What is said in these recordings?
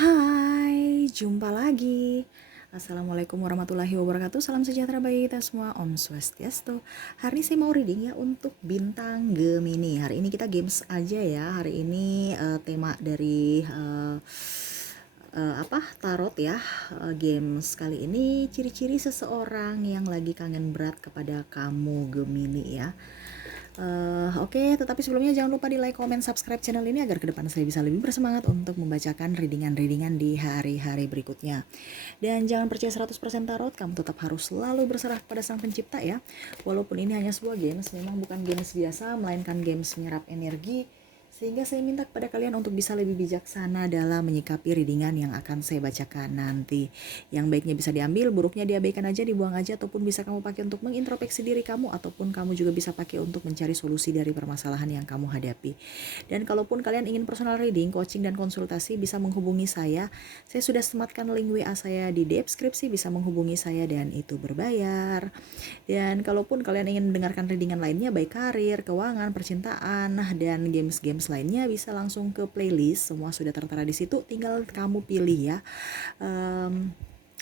Hai, jumpa lagi. Assalamualaikum warahmatullahi wabarakatuh. Salam sejahtera bagi kita semua. Om Swastiastu. Hari ini saya mau reading ya untuk bintang Gemini. Hari ini kita games aja ya. Hari ini tema dari tarot ya. Games kali ini ciri-ciri seseorang yang lagi kangen berat kepada kamu Gemini ya. Oke, tetapi sebelumnya jangan lupa di like, comment, subscribe channel ini agar ke depan saya bisa lebih bersemangat untuk membacakan readingan-readingan di hari-hari berikutnya. Dan jangan percaya 100% tarot, kamu tetap harus selalu berserah kepada Sang Pencipta ya. Walaupun ini hanya sebuah games, memang bukan games biasa, melainkan games menyerap energi. Sehingga saya minta kepada kalian untuk bisa lebih bijaksana dalam menyikapi readingan yang akan saya bacakan nanti. Yang baiknya bisa diambil, buruknya diabaikan aja, dibuang aja, ataupun bisa kamu pakai untuk mengintrospeksi diri kamu, ataupun kamu juga bisa pakai untuk mencari solusi dari permasalahan yang kamu hadapi. Dan kalaupun kalian ingin personal reading, coaching, dan konsultasi, bisa menghubungi saya. Saya sudah sematkan link WA saya di deskripsi, bisa menghubungi saya dan itu berbayar. Dan kalaupun kalian ingin mendengarkan readingan lainnya, baik karir, keuangan, percintaan, dan games-games lainnya, bisa langsung ke playlist. Semua sudah tertera di situ, tinggal kamu pilih ya.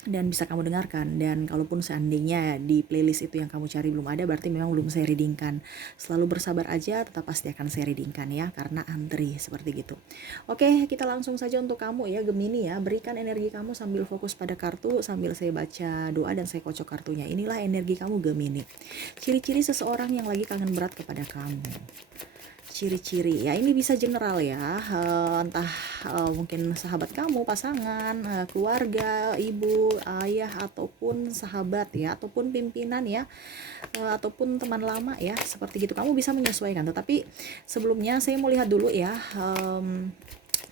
Dan bisa kamu dengarkan. Dan kalaupun seandainya di playlist itu yang kamu cari belum ada, berarti memang belum saya readingkan. Selalu bersabar aja, tetap pasti akan saya readingkan ya, karena antri seperti gitu. Oke, kita langsung saja untuk kamu ya Gemini ya. Berikan energi kamu sambil fokus pada kartu, sambil saya baca doa dan saya kocok kartunya. Inilah energi kamu Gemini. Ciri-ciri seseorang yang lagi kangen berat kepada kamu. Ciri-ciri ya, ini bisa general ya, entah mungkin sahabat kamu, pasangan, keluarga, ibu, ayah, ataupun sahabat ya, ataupun pimpinan ya, ataupun teman lama ya, seperti gitu. Kamu bisa menyesuaikan, tetapi sebelumnya saya mau lihat dulu ya,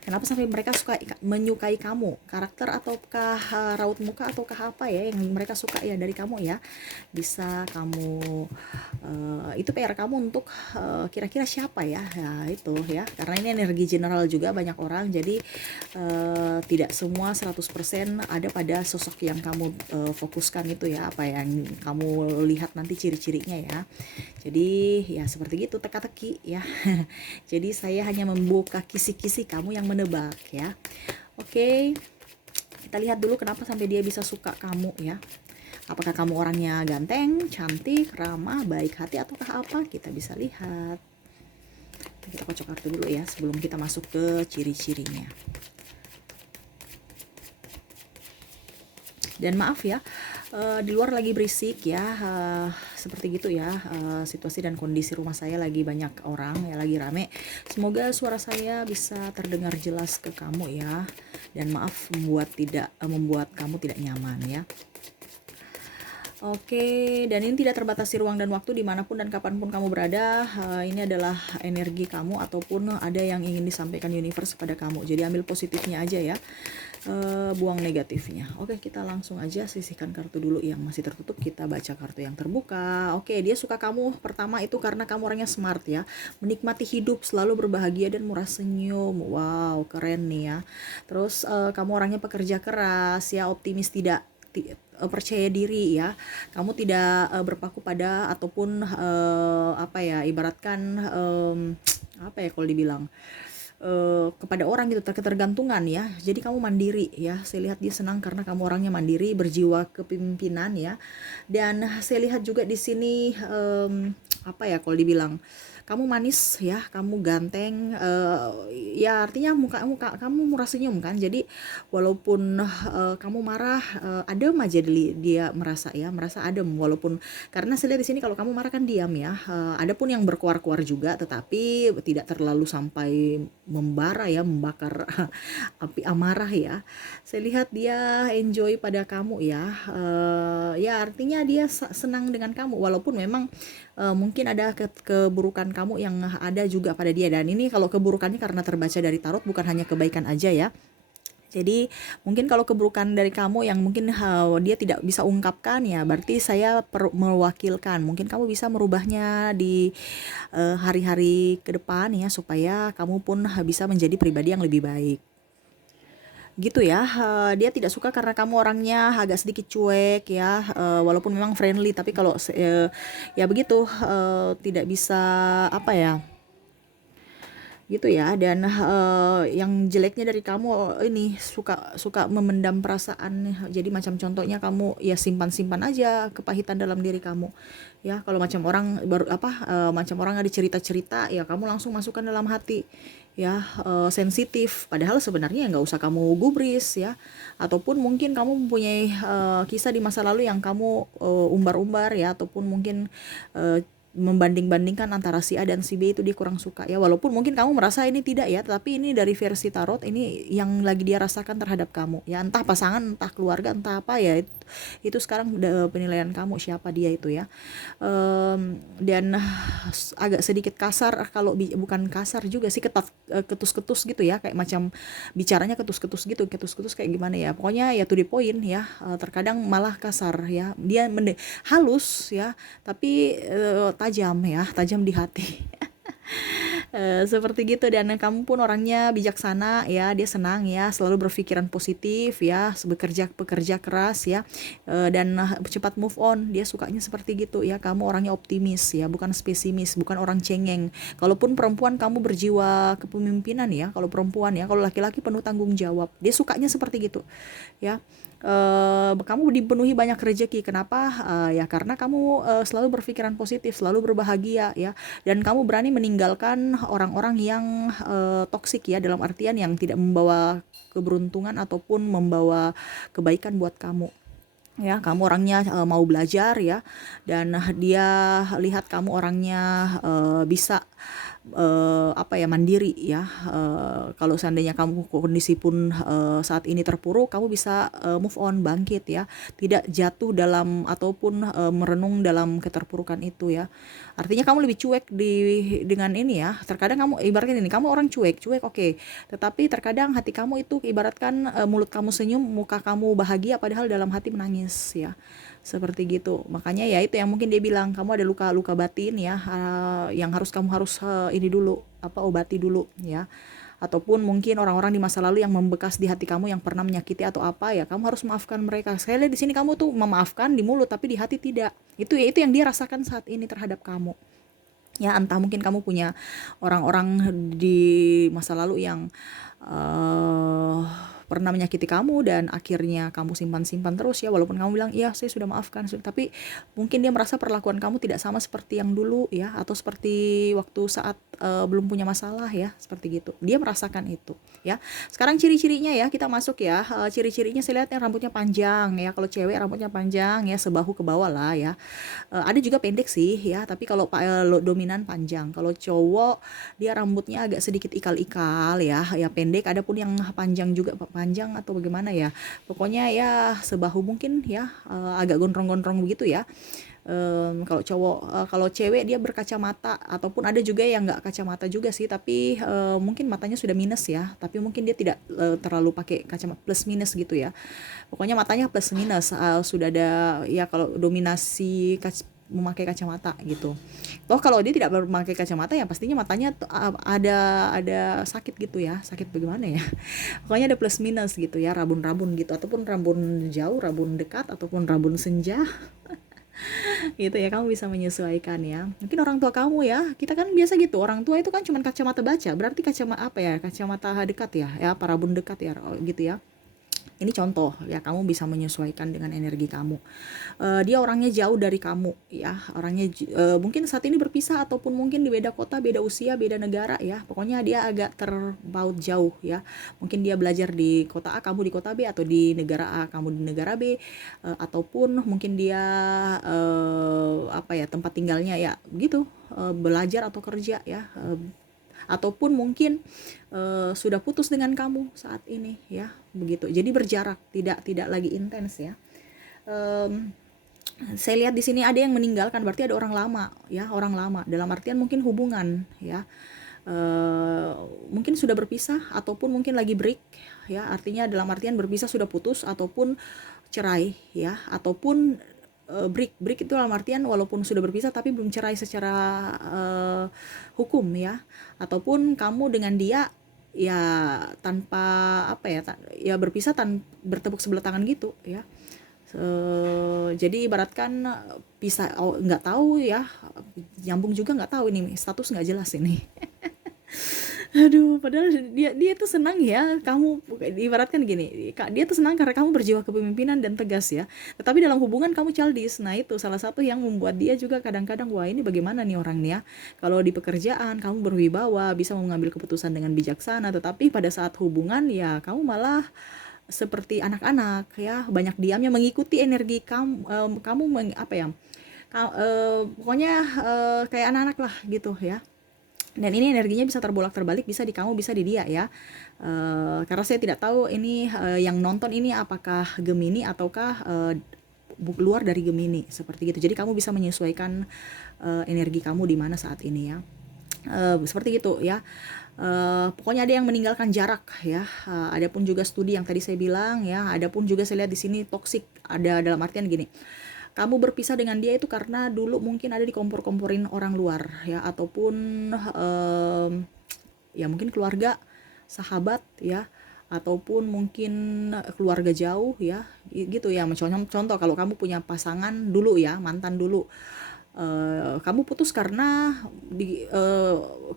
kenapa sampai mereka menyukai kamu, karakter ataukah raut muka ataukah apa ya yang mereka suka ya dari kamu ya. Bisa kamu itu PR kamu untuk kira-kira siapa ya. Nah, itu ya, karena ini energi general juga, banyak orang, jadi tidak semua 100% ada pada sosok yang kamu fokuskan itu ya, apa yang kamu lihat nanti ciri-cirinya ya. Jadi ya seperti gitu, teka-teki ya. Jadi saya hanya membuka kisi-kisi, kamu yang menebak ya. Oke, kita lihat dulu kenapa sampai dia bisa suka kamu ya. Apakah kamu orangnya ganteng, cantik, ramah, baik hati, ataukah apa? Kita bisa lihat. Kita kocok kartu dulu ya sebelum kita masuk ke ciri-cirinya. Dan maaf ya, di luar lagi berisik ya, seperti gitu ya, situasi dan kondisi rumah saya lagi banyak orang ya, lagi rame. Semoga suara saya bisa terdengar jelas ke kamu ya, dan maaf membuat kamu tidak nyaman ya. Oke, dan ini tidak terbatasi ruang dan waktu, dimanapun dan kapanpun kamu berada. Ini adalah energi kamu ataupun ada yang ingin disampaikan universe kepada kamu. Jadi ambil positifnya aja ya, buang negatifnya. Oke, kita langsung aja sisihkan kartu dulu yang masih tertutup. Kita baca kartu yang terbuka. Oke, dia suka kamu pertama itu karena kamu orangnya smart ya, menikmati hidup, selalu berbahagia dan murah senyum. Wow, keren nih ya. Terus kamu orangnya pekerja keras ya, optimis, tidak percaya diri ya. Kamu tidak berpaku pada ataupun ibaratkan apa ya kalau dibilang kepada orang gitu, ketergantungan ya. Jadi kamu mandiri ya. Saya lihat dia senang karena kamu orangnya mandiri, berjiwa kepemimpinan ya. Dan saya lihat juga di sini kalau dibilang kamu manis ya, kamu ganteng, ya artinya muka kamu murah senyum kan. Jadi walaupun kamu marah, adem aja dia merasa adem, walaupun karena saya lihat di sini kalau kamu marah kan diam ya. Ada pun yang berkuar-kuar juga, tetapi tidak terlalu sampai membara ya, membakar api amarah ya. Saya lihat dia enjoy pada kamu ya. Ya artinya dia senang dengan kamu, walaupun memang mungkin ada keburukan kamu yang ada juga pada dia. Dan ini kalau keburukannya karena terbaca dari tarot, bukan hanya kebaikan aja ya. Jadi mungkin kalau keburukan dari kamu yang mungkin dia tidak bisa ungkapkan ya, berarti saya mewakilkan. Mungkin kamu bisa merubahnya di hari-hari ke depan ya, supaya kamu pun bisa menjadi pribadi yang lebih baik. Gitu ya, dia tidak suka karena kamu orangnya agak sedikit cuek ya, walaupun memang friendly, tapi kalau ya begitu, tidak bisa apa ya, gitu ya. Dan yang jeleknya dari kamu ini suka suka memendam perasaan. Jadi macam contohnya kamu ya simpan-simpan aja kepahitan dalam diri kamu ya. Kalau macam orang baru macam orang ada cerita-cerita ya kamu langsung masukkan dalam hati ya, sensitif, padahal sebenarnya nggak usah kamu gubris ya. Ataupun mungkin kamu mempunyai kisah di masa lalu yang kamu umbar-umbar ya, ataupun mungkin eh, membanding-bandingkan antara si A dan si B, itu dia kurang suka ya. Walaupun mungkin kamu merasa ini tidak ya, tapi ini dari versi tarot ini yang lagi dia rasakan terhadap kamu ya, entah pasangan, entah keluarga, entah apa ya. Itu sekarang penilaian kamu siapa dia itu ya. Dan agak sedikit kasar, kalau bukan kasar juga sih, ketus-ketus gitu ya, kayak macam bicaranya ketus-ketus gitu. Ketus-ketus kayak gimana ya, pokoknya ya to the point ya. Terkadang malah kasar ya, dia halus ya, tapi tajam ya, tajam di hati. Seperti gitu. Dan kamu pun orangnya bijaksana ya, dia senang ya, selalu berpikiran positif ya, bekerja keras ya. Dan cepat move on, dia sukanya seperti gitu ya. Kamu orangnya optimis ya, bukan pesimis, bukan orang cengeng. Kalaupun perempuan, kamu berjiwa kepemimpinan ya. Kalau perempuan ya, kalau laki-laki penuh tanggung jawab, dia sukanya seperti gitu ya. Kamu dipenuhi banyak rezeki. Kenapa? Ya karena kamu selalu berpikiran positif, selalu berbahagia ya. Dan kamu berani meninggalkan orang-orang yang toksik ya, dalam artian yang tidak membawa keberuntungan ataupun membawa kebaikan buat kamu ya. Kamu orangnya mau belajar ya, dan dia lihat kamu orangnya bisa mandiri ya. Kalau seandainya kamu kondisi pun saat ini terpuruk, kamu bisa move on, bangkit ya, tidak jatuh dalam ataupun merenung dalam keterpurukan itu ya. Artinya kamu lebih cuek dengan ini ya. Terkadang kamu ibaratkan ini, kamu orang cuek oke, tetapi terkadang hati kamu itu ibaratkan mulut kamu senyum, muka kamu bahagia, padahal dalam hati menangis ya, seperti gitu. Makanya ya itu yang mungkin dia bilang, kamu ada luka-luka batin ya, yang kamu harus ini dulu, obati dulu ya. Ataupun mungkin orang-orang di masa lalu yang membekas di hati kamu, yang pernah menyakiti atau apa ya, kamu harus maafkan mereka. Sekali di sini kamu tuh memaafkan di mulut tapi di hati tidak. Itu yang dia rasakan saat ini terhadap kamu ya. Entah mungkin kamu punya orang-orang di masa lalu yang pernah menyakiti kamu, dan akhirnya kamu simpan-simpan terus ya, walaupun kamu bilang iya saya sudah maafkan, tapi mungkin dia merasa perlakuan kamu tidak sama seperti yang dulu ya, atau seperti waktu saat belum punya masalah ya, seperti gitu. Dia merasakan itu ya. Sekarang ciri-cirinya ya, kita masuk ya. Ciri-cirinya saya lihat yang rambutnya panjang ya. Kalau cewek rambutnya panjang ya, sebahu ke bawah lah ya. Ada juga pendek sih ya, tapi kalau dominan panjang. Kalau cowok dia rambutnya agak sedikit ikal-ikal ya, pendek. Ada pun yang panjang juga, panjang atau bagaimana ya, pokoknya ya sebahu mungkin ya, agak gondrong-gondrong begitu ya. Kalau cowok, kalau cewek dia berkacamata, ataupun ada juga yang nggak kacamata juga sih, tapi mungkin matanya sudah minus ya, tapi mungkin dia tidak terlalu pakai kacamata, plus minus gitu ya. Pokoknya matanya plus minus, sudah ada ya, kalau dominasi memakai kacamata gitu. Toh kalau dia tidak memakai kacamata ya pastinya matanya ada sakit gitu ya. Sakit bagaimana ya? Pokoknya ada plus minus gitu ya, rabun-rabun gitu, ataupun rabun jauh, rabun dekat, ataupun rabun senja. Gitu ya, kamu bisa menyesuaikan ya. Mungkin orang tua kamu ya, kita kan biasa gitu, orang tua itu kan cuma kacamata baca, berarti kacamata apa ya, kacamata dekat ya, parabun dekat ya, gitu ya. Ini contoh ya, kamu bisa menyesuaikan dengan energi kamu. Dia orangnya jauh dari kamu ya, orangnya mungkin saat ini berpisah, ataupun mungkin di beda kota, beda usia, beda negara ya. Pokoknya dia agak terpaut jauh ya. Mungkin dia belajar di kota A, kamu di kota B, atau di negara A, kamu di negara B, ataupun mungkin dia tempat tinggalnya ya gitu, belajar atau kerja ya. Ataupun mungkin sudah putus dengan kamu saat ini ya, begitu. Jadi berjarak, tidak lagi intens ya. Saya lihat di sini ada yang meninggalkan, berarti ada orang lama ya, orang lama dalam artian mungkin hubungan ya. Mungkin sudah berpisah, ataupun mungkin lagi break ya, artinya dalam artian berpisah, sudah putus, ataupun cerai ya, ataupun break itu dalam artian walaupun sudah berpisah tapi belum cerai secara hukum ya. Ataupun kamu dengan dia ya tanpa ya berpisah bertepuk sebelah tangan gitu ya. Jadi ibaratkan bisa nggak tahu ya, nyambung juga nggak tahu, ini status nggak jelas ini. Aduh, padahal dia dia tuh senang ya kamu, ibaratkan gini, Kak, dia tuh senang karena kamu berjiwa kepemimpinan dan tegas ya. Tetapi dalam hubungan kamu childish. Nah, itu salah satu yang membuat dia juga kadang-kadang, wah ini bagaimana nih orang nih ya. Kalau di pekerjaan kamu berwibawa, bisa mengambil keputusan dengan bijaksana, tetapi pada saat hubungan ya kamu malah seperti anak-anak ya, banyak diamnya, mengikuti energi kamu, kamu apa ya? Pokoknya kayak anak-anak lah gitu ya. Dan ini energinya bisa terbolak-terbalik, bisa di kamu, bisa di dia ya. Karena saya tidak tahu ini yang nonton ini apakah Gemini ataukah luar dari Gemini, seperti gitu. Jadi kamu bisa menyesuaikan energi kamu di mana saat ini ya. Seperti itu ya. Pokoknya ada yang meninggalkan jarak ya. Ada pun juga studi yang tadi saya bilang ya. Ada pun juga saya lihat di sini toksik. Ada dalam artian gini, kamu berpisah dengan dia itu karena dulu mungkin ada dikompor-komporin orang luar ya, ataupun ya mungkin keluarga, sahabat ya, ataupun mungkin keluarga jauh ya, gitu ya. Contoh kalau kamu punya pasangan dulu ya, mantan dulu, kamu putus karena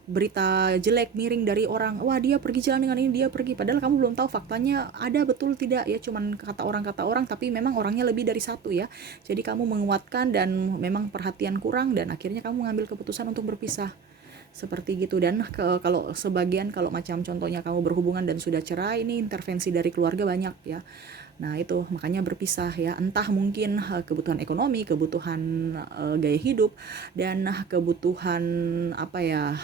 berita jelek miring dari orang, wah dia pergi jalan dengan ini, dia pergi, padahal kamu belum tahu faktanya ada betul tidak ya, cuman kata orang, tapi memang orangnya lebih dari satu ya. Jadi kamu menguatkan dan memang perhatian kurang, dan akhirnya kamu mengambil keputusan untuk berpisah, seperti gitu. Dan kalau sebagian, kalau macam contohnya kamu berhubungan dan sudah cerai, ini intervensi dari keluarga banyak ya. Nah, itu makanya berpisah ya. Entah mungkin kebutuhan ekonomi, kebutuhan gaya hidup, dan kebutuhan apa ya,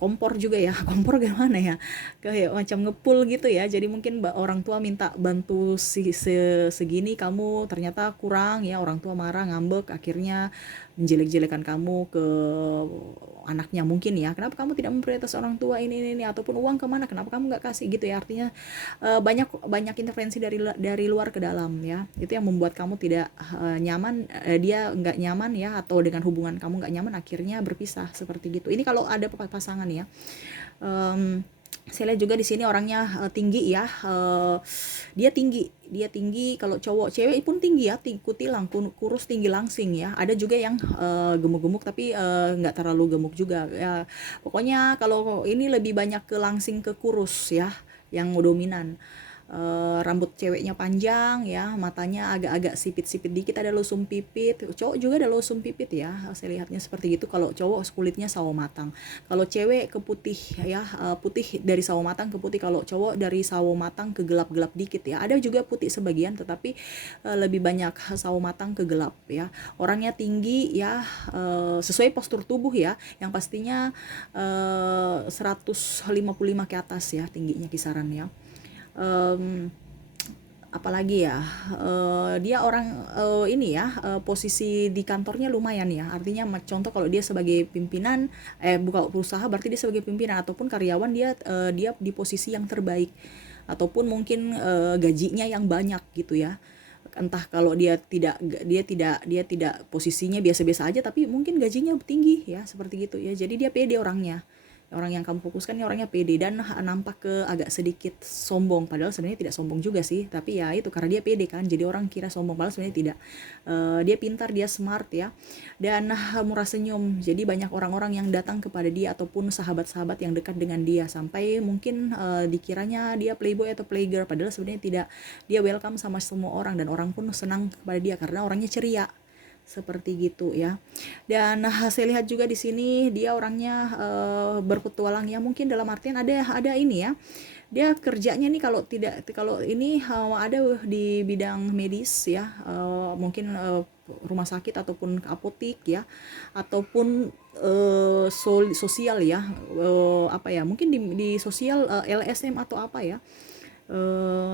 kompor juga ya. Kompor gimana ya, kayak macam ngepul gitu ya. Jadi mungkin orang tua minta bantu segini, kamu ternyata kurang ya, orang tua marah, ngambek, akhirnya menjelek-jelekan kamu ke anaknya mungkin ya. Kenapa kamu tidak memprioritas orang tua, ini, ataupun uang kemana, kenapa kamu nggak kasih gitu ya. Artinya banyak banyak intervensi dari luar ke dalam ya. Itu yang membuat kamu tidak nyaman, dia nggak nyaman ya, atau dengan hubungan kamu nggak nyaman, akhirnya berpisah, seperti gitu. Ini kalau ada pasangan ya. Saya lihat juga di sini orangnya tinggi ya. Dia tinggi, kalau cowok, cewek pun tinggi ya, kutilang, kurus, tinggi, langsing ya. Ada juga yang gemuk-gemuk, tapi nggak terlalu gemuk juga ya. Pokoknya kalau ini lebih banyak ke langsing, ke kurus ya, yang dominan. Rambut ceweknya panjang ya, matanya agak-agak sipit-sipit dikit, ada losum pipit. Cowok juga ada losum pipit ya, saya lihatnya seperti gitu. Kalau cowok kulitnya sawo matang, kalau cewek ke putih ya, putih dari sawo matang ke putih. Kalau cowok dari sawo matang ke gelap-gelap dikit ya. Ada juga putih sebagian, tetapi lebih banyak sawo matang ke gelap ya. Orangnya tinggi ya, sesuai postur tubuh ya, yang pastinya 155 ke atas ya tingginya kisarannya. Apalagi ya, dia orang ini ya, posisi di kantornya lumayan ya. Artinya contoh, kalau dia sebagai pimpinan, buka usaha, berarti dia sebagai pimpinan, ataupun karyawan, dia di posisi yang terbaik, ataupun mungkin gajinya yang banyak gitu ya. Entah, kalau dia tidak posisinya biasa-biasa aja, tapi mungkin gajinya tinggi ya, seperti gitu ya. Jadi dia pede orangnya. Orang yang kamu fokuskan ini orangnya pede, dan nampak ke agak sedikit sombong, padahal sebenarnya tidak sombong juga sih, tapi ya itu karena dia pede kan, jadi orang kira sombong, padahal sebenarnya tidak. Dia pintar, dia smart ya, dan murah senyum. Jadi banyak orang-orang yang datang kepada dia, ataupun sahabat-sahabat yang dekat dengan dia, sampai mungkin dikiranya dia playboy atau playgirl, padahal sebenarnya tidak. Dia welcome sama semua orang, dan orang pun senang kepada dia karena orangnya ceria, seperti gitu ya. Dan saya lihat juga di sini dia orangnya berpetualang ya, mungkin dalam artian ada ini ya, dia kerjanya nih, kalau ini ada di bidang medis ya, mungkin rumah sakit, ataupun apotik ya, ataupun sosial ya, apa ya, mungkin di sosial, LSM atau apa ya.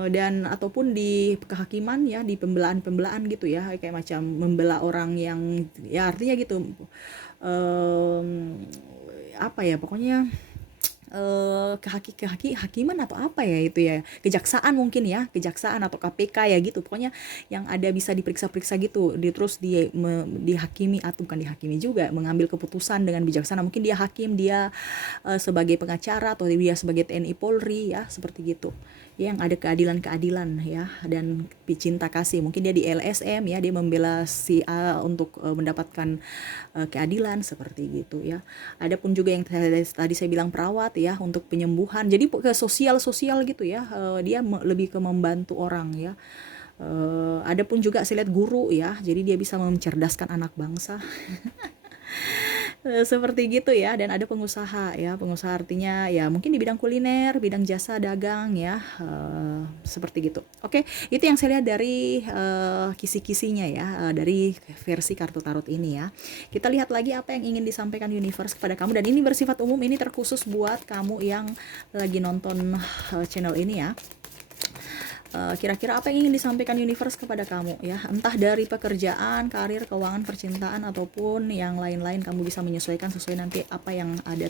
Dan ataupun di kehakiman ya, di pembelaan gitu ya, kayak macam membela orang yang ya, artinya gitu. Apa ya, pokoknya kehakiman atau apa ya itu ya, kejaksaan mungkin ya, kejaksaan atau KPK ya gitu, pokoknya yang ada bisa diperiksa-periksa gitu, terus dihakimi, atau bukan dihakimi juga, mengambil keputusan dengan bijaksana. Mungkin dia hakim, dia sebagai pengacara, atau dia sebagai TNI Polri ya, seperti gitu ya, yang ada keadilan-keadilan ya, dan cinta kasih. Mungkin dia di LSM ya, dia membela si A untuk mendapatkan keadilan seperti gitu ya. Adapun juga yang tadi saya bilang perawat ya, untuk penyembuhan. Jadi ke sosial-sosial gitu ya. Dia lebih ke membantu orang ya. Adapun juga saya lihat guru ya, jadi dia bisa mencerdaskan anak bangsa. Seperti gitu ya. Dan ada pengusaha ya, pengusaha artinya ya mungkin di bidang kuliner, bidang jasa dagang ya, seperti gitu. Oke, itu yang saya lihat dari kisi-kisinya ya, dari versi kartu tarot ini ya. Kita lihat lagi apa yang ingin disampaikan universe kepada kamu, dan ini bersifat umum, ini terkhusus buat kamu yang lagi nonton channel ini ya. Kira-kira apa yang ingin disampaikan universe kepada kamu ya, entah dari pekerjaan, karir, keuangan, percintaan, ataupun yang lain-lain. Kamu bisa menyesuaikan sesuai nanti apa yang ada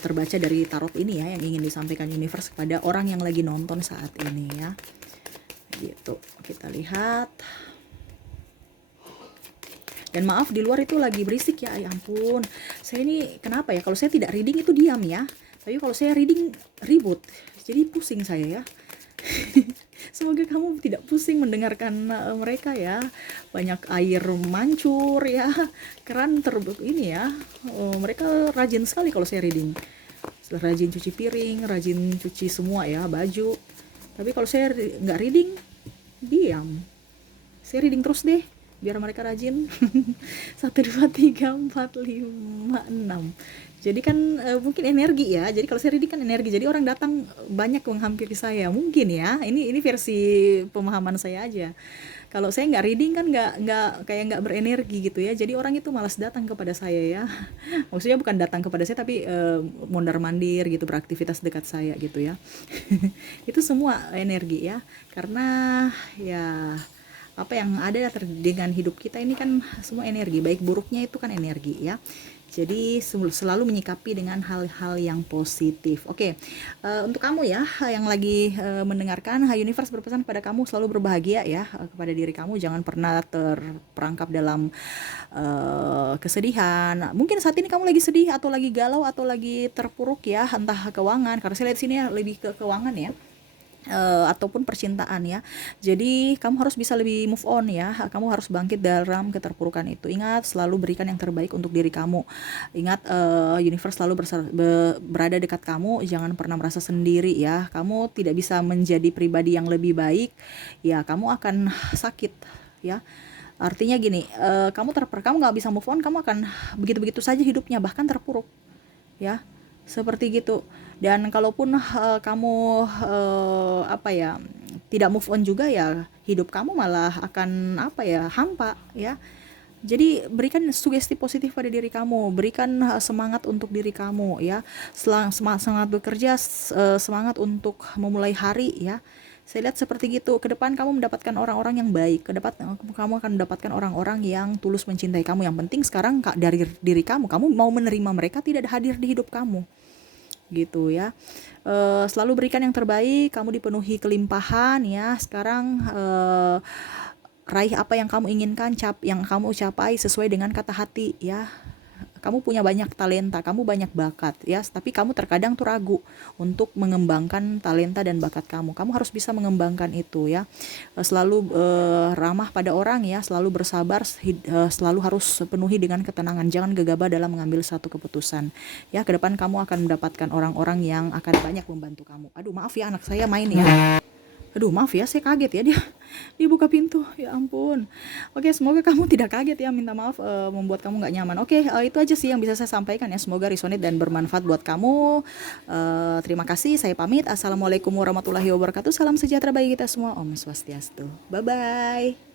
terbaca dari tarot ini ya, yang ingin disampaikan universe kepada orang yang lagi nonton saat ini ya, gitu. Kita lihat. Dan maaf, di luar itu lagi berisik ya, ya ampun. Saya ini kenapa ya, kalau saya tidak reading itu diam ya, tapi kalau saya reading ribut, jadi pusing saya ya. Semoga kamu tidak pusing mendengarkan mereka ya. Banyak air mancur ya, keran ini ya. Mereka rajin sekali kalau saya reading. Rajin cuci piring, rajin cuci semua ya, baju. Tapi kalau saya nggak reading, diam. Saya reading terus deh, biar mereka rajin. 1, 2, 3, 4, 5, 6. Jadi kan mungkin energi ya. Jadi kalau saya reading kan energi. Jadi orang datang banyak menghampiri saya. Mungkin ya. Ini versi pemahaman saya aja. Kalau saya nggak reading kan nggak berenergi gitu ya. Jadi orang itu malas datang kepada saya ya. Maksudnya bukan datang kepada saya, tapi mondar-mandir gitu, beraktivitas dekat saya gitu ya. Itu semua energi ya. Karena ya apa yang ada dengan hidup kita ini kan semua energi, baik buruknya itu kan energi ya. Jadi selalu menyikapi dengan hal-hal yang positif. Oke, untuk kamu ya yang lagi mendengarkan, universe berpesan kepada kamu selalu berbahagia ya, kepada diri kamu. Jangan pernah terperangkap dalam kesedihan. Mungkin saat ini kamu lagi sedih atau lagi galau atau lagi terpuruk ya, entah keuangan. Karena saya lihat sini ya, lebih ke keuangan ya. Ataupun percintaan ya. Jadi kamu harus bisa lebih move on ya. Kamu harus bangkit dalam keterpurukan itu. Ingat, selalu berikan yang terbaik untuk diri kamu. Ingat, universe selalu berada dekat kamu. Jangan pernah merasa sendiri ya. Kamu tidak bisa menjadi pribadi yang lebih baik ya, kamu akan sakit ya. Artinya gini, kamu nggak bisa move on, kamu akan begitu-begitu saja hidupnya, bahkan terpuruk ya, seperti gitu. Dan kalaupun kamu tidak move on juga ya, hidup kamu malah akan hampa ya. Jadi berikan sugesti positif pada diri kamu, berikan semangat untuk diri kamu ya. Semangat bekerja, semangat untuk memulai hari ya. Saya lihat seperti gitu. Ke depan kamu mendapatkan orang-orang yang baik. Ke depan kamu akan mendapatkan orang-orang yang tulus mencintai kamu. Yang penting sekarang dari diri kamu mau menerima mereka tidak hadir di hidup kamu. Gitu ya. Selalu berikan yang terbaik, kamu dipenuhi kelimpahan ya. Sekarang raih apa yang kamu inginkan, yang kamu capai sesuai dengan kata hati ya. Kamu punya banyak talenta, kamu banyak bakat ya, tapi kamu terkadang tuh ragu untuk mengembangkan talenta dan bakat kamu. Kamu harus bisa mengembangkan itu ya. Selalu ramah pada orang ya, selalu bersabar, selalu harus penuhi dengan ketenangan. Jangan gegabah dalam mengambil satu keputusan. Ya, ke depan kamu akan mendapatkan orang-orang yang akan banyak membantu kamu. Aduh, maaf ya, anak saya main ya. Aduh, maaf ya, saya kaget ya, dia buka pintu, ya ampun. Oke, semoga kamu tidak kaget ya, minta maaf membuat kamu nggak nyaman. Oke, itu aja sih yang bisa saya sampaikan ya, semoga resonate dan bermanfaat buat kamu. Terima kasih, saya pamit. Assalamualaikum warahmatullahi wabarakatuh. Salam sejahtera bagi kita semua. Om Swastiastu. Bye-bye.